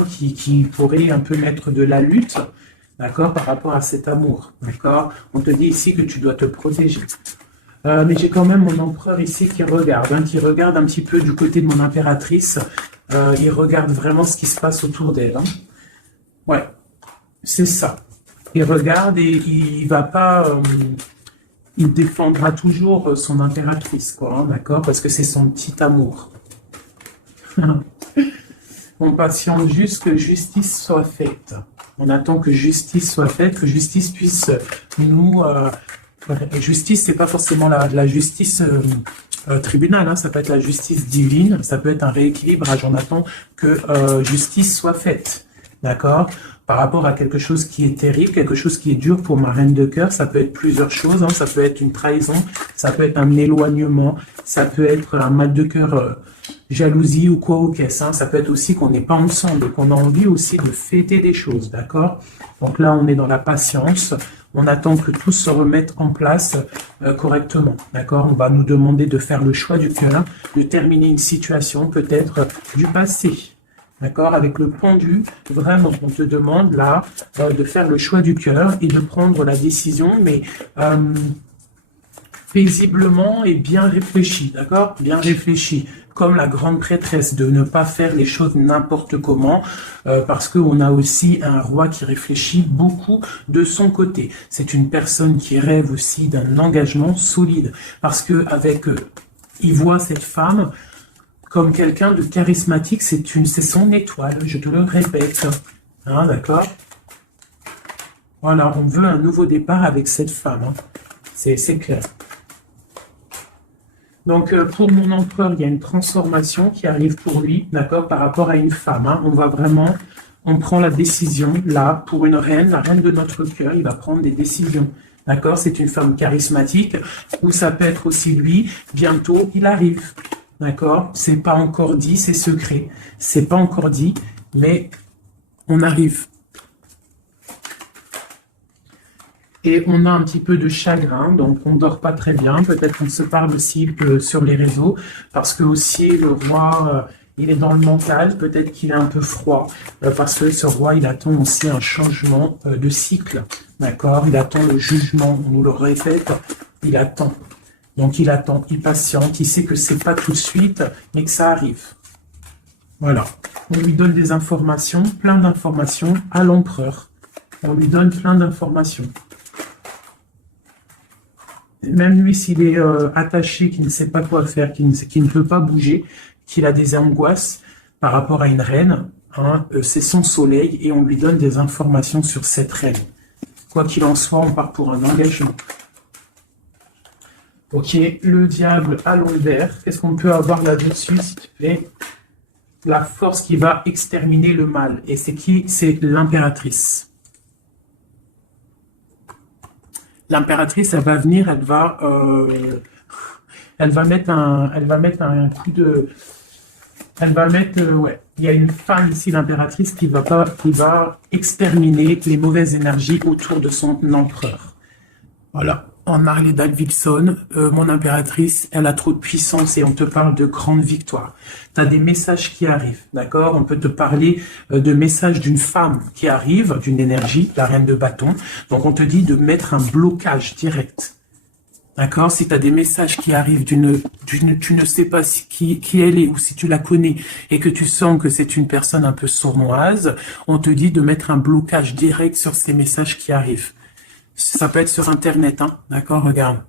qui pourraient un peu mettre de la lutte, d'accord, par rapport à cet amour, d'accord? On te dit ici que tu dois te protéger. Mais j'ai quand même mon empereur ici qui regarde un petit peu du côté de mon impératrice. Il regarde vraiment ce qui se passe autour d'elle. Hein. Ouais. C'est ça. Il regarde et il va pas, il défendra toujours son impératrice, quoi, hein, d'accord, parce que c'est son petit amour. On patiente juste que justice soit faite. On attend que justice soit faite, que justice puisse nous. Justice, c'est pas forcément la justice tribunal, hein, ça peut être la justice divine, ça peut être un rééquilibrage. On attend que justice soit faite, d'accord? Par rapport à quelque chose qui est terrible, quelque chose qui est dur pour ma reine de cœur, ça peut être plusieurs choses, hein, ça peut être une trahison, ça peut être un éloignement, ça peut être un mal de cœur, jalousie ou quoi ou qu'est-ce, hein, ça peut être aussi qu'on n'est pas ensemble, qu'on a envie aussi de fêter des choses, d'accord? Donc là, on est dans la patience, on attend que tout se remette en place correctement, d'accord? On va nous demander de faire le choix du cœur, de terminer une situation peut-être du passé. D'accord, avec le pendu, vraiment, on te demande là de faire le choix du cœur et de prendre la décision, mais paisiblement et bien réfléchi, d'accord, bien réfléchi, comme la grande prêtresse, de ne pas faire les choses n'importe comment, parce qu'on a aussi un roi qui réfléchit beaucoup de son côté. C'est une personne qui rêve aussi d'un engagement solide, parce que avec il voit cette femme comme quelqu'un de charismatique, c'est son étoile, je te le répète. Hein, d'accord? Voilà, on veut un nouveau départ avec cette femme. Hein. C'est clair. Donc, pour mon empereur, il y a une transformation qui arrive pour lui, d'accord, par rapport à une femme. Hein. On va vraiment, on prend la décision, là, pour une reine, la reine de notre cœur, il va prendre des décisions. D'accord? C'est une femme charismatique, ou ça peut être aussi lui, bientôt, il arrive. D'accord? C'est pas encore dit, c'est secret. C'est pas encore dit, mais on arrive. Et on a un petit peu de chagrin, donc on dort pas très bien. Peut-être qu'on se parle aussi sur les réseaux, parce que aussi le roi, il est dans le mental. Peut-être qu'il est un peu froid, parce que ce roi, il attend aussi un changement de cycle. D'accord? Il attend le jugement. On nous le répète, il attend. Donc il attend, il patiente, il sait que c'est pas tout de suite, mais que ça arrive. Voilà. On lui donne des informations, plein d'informations à l'empereur. On lui donne plein d'informations. Même lui, s'il est attaché, qu'il ne sait pas quoi faire, qu'il ne peut pas bouger, qu'il a des angoisses par rapport à une reine, hein, c'est son soleil et on lui donne des informations sur cette reine. Quoi qu'il en soit, on part pour un engagement. Ok, le diable à l'envers. Qu'est-ce qu'on peut avoir là-dessus, s'il te plaît? La force qui va exterminer le mal. Et c'est qui? C'est l'impératrice. L'impératrice, elle va venir, elle va mettre un coup de, ouais. Il y a une femme ici, l'impératrice, qui va exterminer les mauvaises énergies autour de son empereur. Voilà. En Harley Davidson, mon impératrice, elle a trop de puissance et on te parle de grande victoire. Tu as des messages qui arrivent, d'accord? On peut te parler de messages d'une femme qui arrive, d'une énergie, la reine de bâton. Donc on te dit de mettre un blocage direct. D'accord? Si tu as des messages qui arrivent tu ne sais pas qui elle est ou si tu la connais et que tu sens que c'est une personne un peu sournoise, on te dit de mettre un blocage direct sur ces messages qui arrivent. Ça peut être sur Internet, hein? D'accord? Regarde.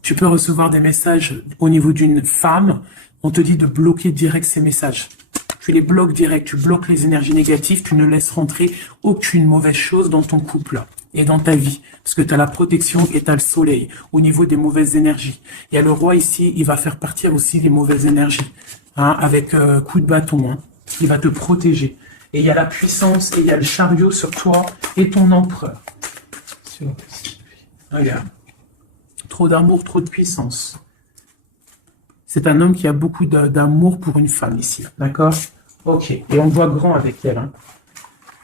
Tu peux recevoir des messages au niveau d'une femme, on te dit de bloquer direct ces messages. Tu les bloques direct, tu bloques les énergies négatives, tu ne laisses rentrer aucune mauvaise chose dans ton couple et dans ta vie. Parce que tu as la protection et tu as le soleil au niveau des mauvaises énergies. Il y a le roi ici, il va faire partir aussi les mauvaises énergies, hein, avec coup de bâton. Hein. Il va te protéger. Et il y a la puissance et il y a le chariot sur toi et ton empereur. Regarde. Trop d'amour, trop de puissance. C'est un homme qui a beaucoup d'amour pour une femme ici, d'accord? Ok, et on voit grand avec elle. Hein.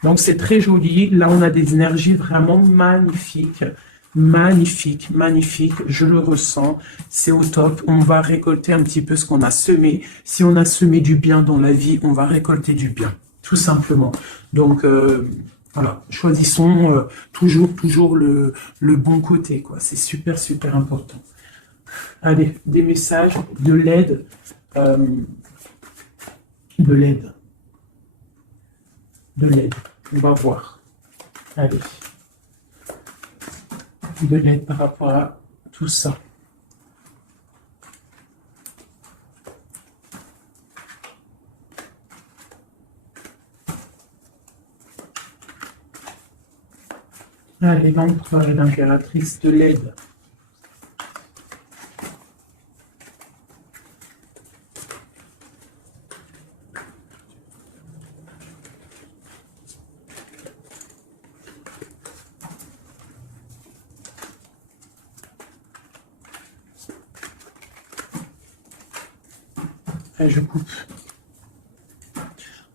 Donc c'est très joli. Là, on a des énergies vraiment magnifiques. Magnifique, magnifique. Je le ressens. C'est au top. On va récolter un petit peu ce qu'on a semé. Si on a semé du bien dans la vie, on va récolter du bien. Tout simplement. Donc, voilà. Choisissons toujours le bon côté, quoi. C'est super, super important. Allez, des messages, de l'aide, de l'aide. On va voir. Allez. De l'aide par rapport à tout ça. Allez, l'empereur et l'impératrice, de l'aide. Et je coupe.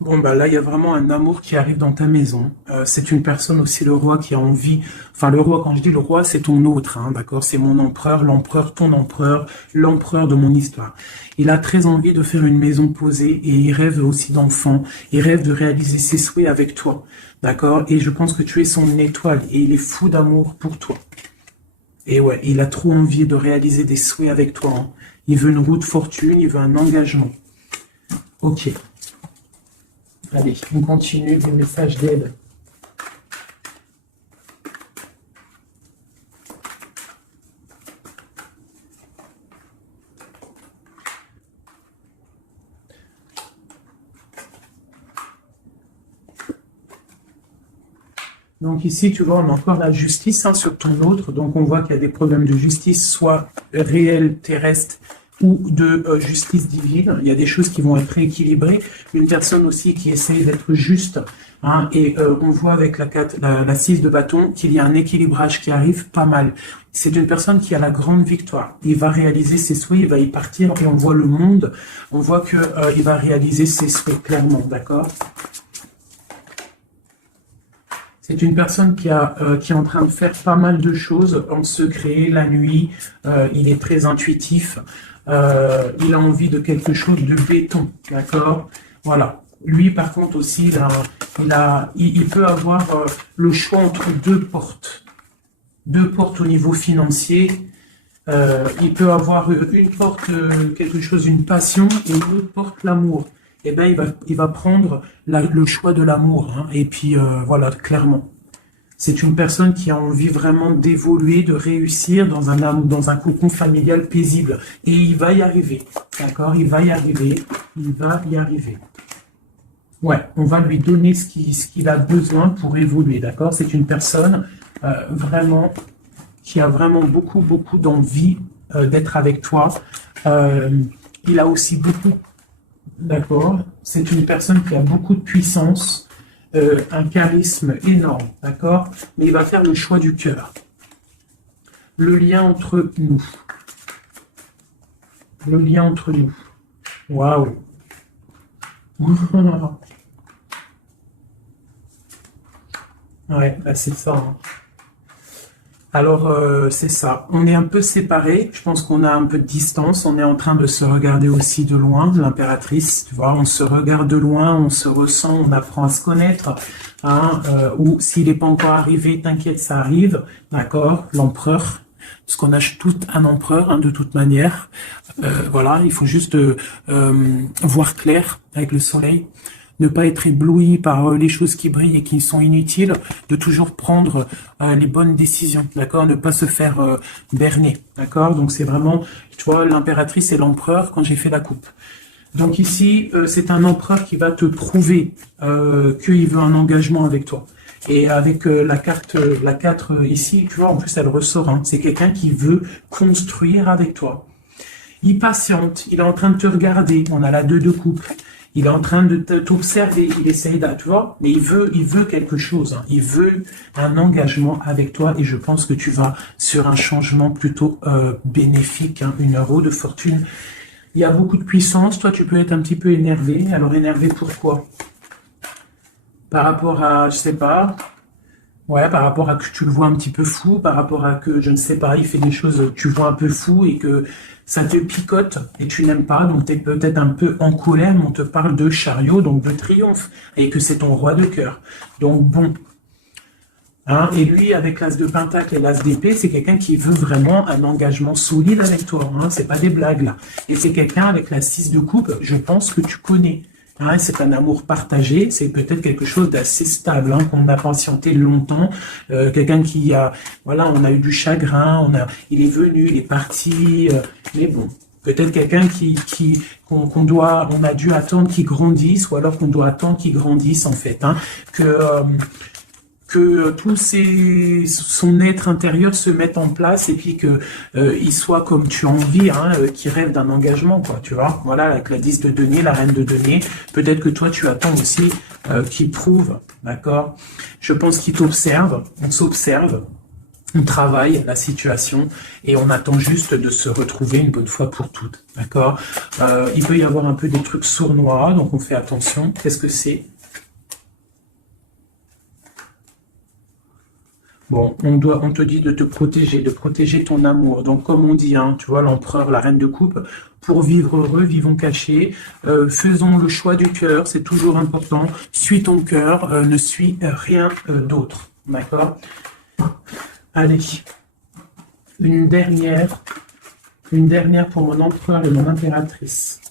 Bon, bah là, il y a vraiment un amour qui arrive dans ta maison. C'est une personne aussi, le roi, qui a envie... Enfin, le roi, quand je dis le roi, c'est ton autre, hein, d'accord? C'est mon empereur, ton empereur, l'empereur de mon histoire. Il a très envie de faire une maison posée et il rêve aussi d'enfants. Il rêve de réaliser ses souhaits avec toi, d'accord? Et je pense que tu es son étoile et il est fou d'amour pour toi. Et ouais, il a trop envie de réaliser des souhaits avec toi. Hein. Il veut une roue de fortune, il veut un engagement. Ok. Allez, on continue des messages d'aide. Donc ici, tu vois, on a encore la justice hein, sur ton autre. Donc on voit qu'il y a des problèmes de justice, soit réels, terrestres, ou de justice divine. Il y a des choses qui vont être rééquilibrées. Une personne aussi qui essaie d'être juste. Hein, et on voit avec la 6 de bâton qu'il y a un équilibrage qui arrive pas mal. C'est une personne qui a la grande victoire. Il va réaliser ses souhaits, il va y partir et on voit le monde. On voit que il va réaliser ses souhaits clairement, d'accord ? C'est une personne qui est en train de faire pas mal de choses en secret, la nuit. Il est très intuitif. Il a envie de quelque chose de béton, d'accord? Voilà. Lui, par contre, aussi, il peut avoir le choix entre deux portes. Deux portes au niveau financier. Il peut avoir une porte, quelque chose, une passion, et une autre porte, l'amour. Eh bien, il va prendre le choix de l'amour. Hein, et puis, voilà, clairement. C'est une personne qui a envie vraiment d'évoluer, de réussir dans un cocon familial paisible. Et il va y arriver. D'accord? Il va y arriver. Il va y arriver. Ouais, on va lui donner ce qu'il a besoin pour évoluer. D'accord? C'est une personne vraiment qui a vraiment beaucoup, beaucoup d'envie d'être avec toi. Il a aussi beaucoup... D'accord? C'est une personne qui a beaucoup de puissance, un charisme énorme, d'accord? Mais il va faire le choix du cœur. Le lien entre nous. Le lien entre nous. Waouh! Ouais, là c'est ça. Hein. Alors, c'est ça. On est un peu séparés. Je pense qu'on a un peu de distance. On est en train de se regarder aussi de loin, l'impératrice. Tu vois, on se regarde de loin, on se ressent, on apprend à se connaître. Hein, ou s'il n'est pas encore arrivé, t'inquiète, ça arrive. D'accord? L'empereur. parce qu'on a tout un empereur, hein, de toute manière. Voilà, il faut juste voir clair avec le soleil, ne pas être ébloui par les choses qui brillent et qui sont inutiles, de toujours prendre les bonnes décisions, d'accord, ne pas se faire berner, d'accord. Donc c'est vraiment, tu vois, l'impératrice et l'empereur quand j'ai fait la coupe. Donc ici, c'est un empereur qui va te prouver qu'il veut un engagement avec toi. Et avec la carte, la 4 ici, tu vois, en plus elle ressort, hein, c'est quelqu'un qui veut construire avec toi. Il patiente, il est en train de te regarder, on a la 2 de coupe. Il est en train de t'observer, il essaye de, tu vois, mais il veut quelque chose, hein. Il veut un engagement avec toi et je pense que tu vas sur un changement plutôt bénéfique, hein, une roue de fortune. Il y a beaucoup de puissance, toi tu peux être un petit peu énervé. Alors énervé pourquoi? Par rapport à, je sais pas, ouais, par rapport à que tu le vois un petit peu fou, par rapport à que, je ne sais pas, il fait des choses, tu vois un peu fou et que ça te picote et tu n'aimes pas, donc tu es peut-être un peu en colère, mais on te parle de chariot, donc de triomphe, et que c'est ton roi de cœur. Donc bon, hein, et lui, avec l'as de pentacle et l'as d'épée, c'est quelqu'un qui veut vraiment un engagement solide avec toi, hein, c'est pas des blagues là. Et c'est quelqu'un avec la 6 de coupe, je pense que tu connais. Hein, c'est un amour partagé, c'est peut-être quelque chose d'assez stable, hein, qu'on a patienté longtemps, quelqu'un qui a, voilà, on a eu du chagrin, il est venu, il est parti, mais bon, peut-être quelqu'un on a dû attendre qu'il grandisse, ou alors qu'on doit attendre qu'il grandisse en fait, hein, que tout son être intérieur se mette en place et puis que il soit comme tu as envie, hein, qui rêve d'un engagement, quoi, tu vois. Voilà, avec la 10 de denier, la reine de denier, peut-être que toi tu attends aussi qu'il prouve, d'accord. Je pense qu'il t'observe, on s'observe, on travaille la situation et on attend juste de se retrouver une bonne fois pour toutes, d'accord. Il peut y avoir un peu des trucs sournois, donc on fait attention. Qu'est-ce que c'est? Bon, on te dit de protéger ton amour. Donc, comme on dit, hein, tu vois, l'empereur, la reine de coupe, pour vivre heureux, vivons cachés, faisons le choix du cœur, c'est toujours important. Suis ton cœur, ne suis rien d'autre. D'accord? Allez, une dernière pour mon empereur et mon impératrice.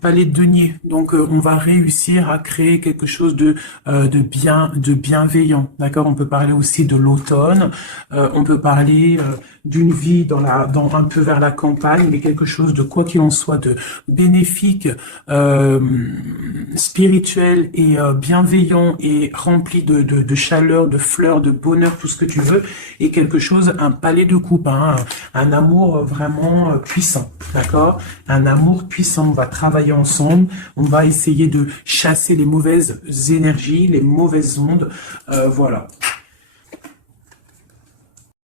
Palais de denier. Donc on va réussir à créer quelque chose de bienveillant. D'accord. On peut parler aussi de l'automne. On peut parler d'une vie dans un peu vers la campagne, mais quelque chose de quoi qu'il en soit de bénéfique, spirituel et bienveillant et rempli de chaleur, de fleurs, de bonheur, tout ce que tu veux, et quelque chose, un palais de coupe, hein, un amour vraiment puissant. D'accord. Un amour puissant. On va travailler ensemble, on va essayer de chasser les mauvaises énergies, les mauvaises ondes, voilà.